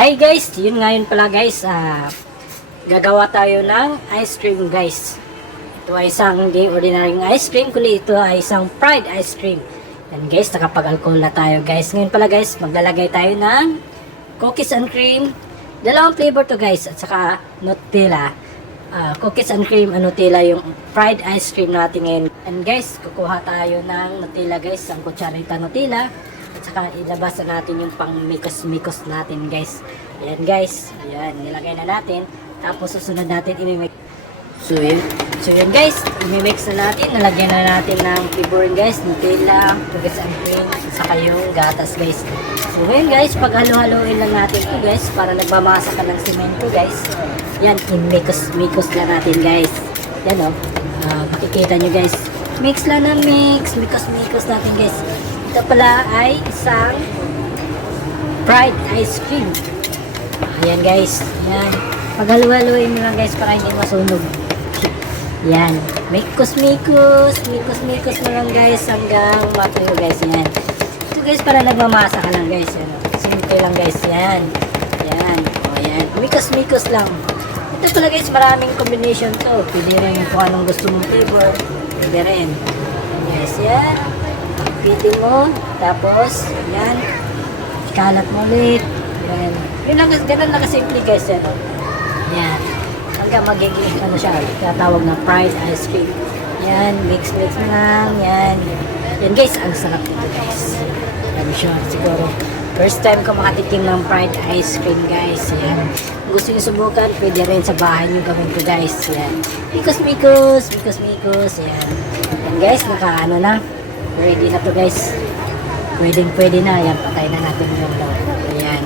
Hi guys, yun ngayon pala guys, gagawa tayo ng ice cream guys. Ito ay isang hindi ordinaryong ice cream, kundi ito ay isang fried ice cream. Yan guys, nakapag-alcohol na tayo guys. Ngayon pala guys, maglalagay tayo ng cookies and cream. Dalawang flavor to guys, at saka Nutella. Cookies and cream and Nutella yung fried ice cream natin ngayon. And guys, kukuha tayo ng Nutella guys, ang kutsarita Nutella. At saka ilabas na natin yung pang mikos-mikos natin guys. Ayan guys. Ayan, nilagay na natin. Tapos susunod natin imimix. So yun guys. Imimix na natin. Nalagyan na natin ng flavoring guys. Nutella, cookies and cream. At saka yung gatas guys. So ngayon guys, pag halo-haloin lang natin ito guys. Para nagmamasa ka ng simento guys. Yan, imikos-mikos na natin guys. Yan o. Makikita nyo guys. Mix lang ng mix. Mikos-mikos natin guys. Ito pala ay isang fried ice cream. Ayan guys. Ayan. Paghalu-haluin mo lang guys para hindi masunog. Ayan. Mikos-mikos. Mikos-mikos mo lang guys hanggang matuyo guys. Ayan. Ito guys para nagmamasa ka lang guys. Ayan. Simple lang guys. Ayan. Ayan. O ayan. Mikos-mikos lang. Ito pala guys maraming combination to. Pwede rin kung anong gusto mong flavor. Pwede rin. Yes. Yan. Pitin mo, tapos, yan, kalat mo ulit, yan. Yun lang, ganun lang kasimple guys, yan. Yan. Hanggang magiging, ano siya, tinatawag na fried ice cream. Yan, mix-mix mo lang, yan. Yan guys, ang sarap nito guys. I'm sure, siguro, first time ko makatikim ng fried ice cream guys, yan. Kung gusto nyo subukan, pwede rin sa bahay nyo gawin ko guys, yan. Mikos-mikos, mikos-mikos, yan. Yan guys, nakaano na. Ready na to guys. Pwede na. Yan, patay na natin yung daw. Ayan.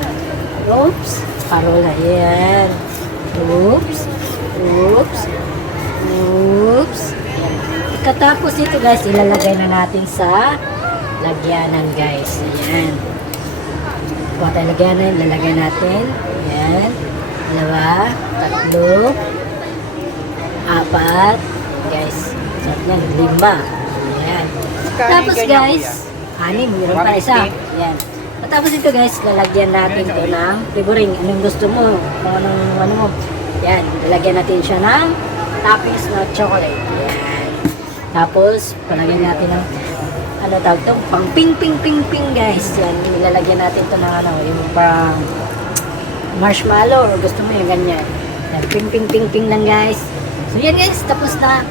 Oops. Parola. Ayan. Oops. Oops. Oops. Ayan. Katapos ito guys, ilalagay na natin sa lagyanan guys. Ayan. Kung tayo lagyanan, ilalagay natin. Ayan. 2, 3, 4. Guys. Sarap yan. 5. Ayan. Tapos guys, 6, meron pa isa. Ayan. Tapos ito guys, lalagyan natin ito ng flavoring. Anong gusto mo? Kung anong ano mo. Ayan. Lalagyan natin siya ng toppings na chocolate. Ayan. Tapos, palagyan natin ng ano tawag ito? Pang ping guys. Ayan. Nilalagyan natin ito ng ano, yung pang marshmallow. Or gusto mo yung ganyan. Ayan. Ping lang guys. So yan guys, tapos na.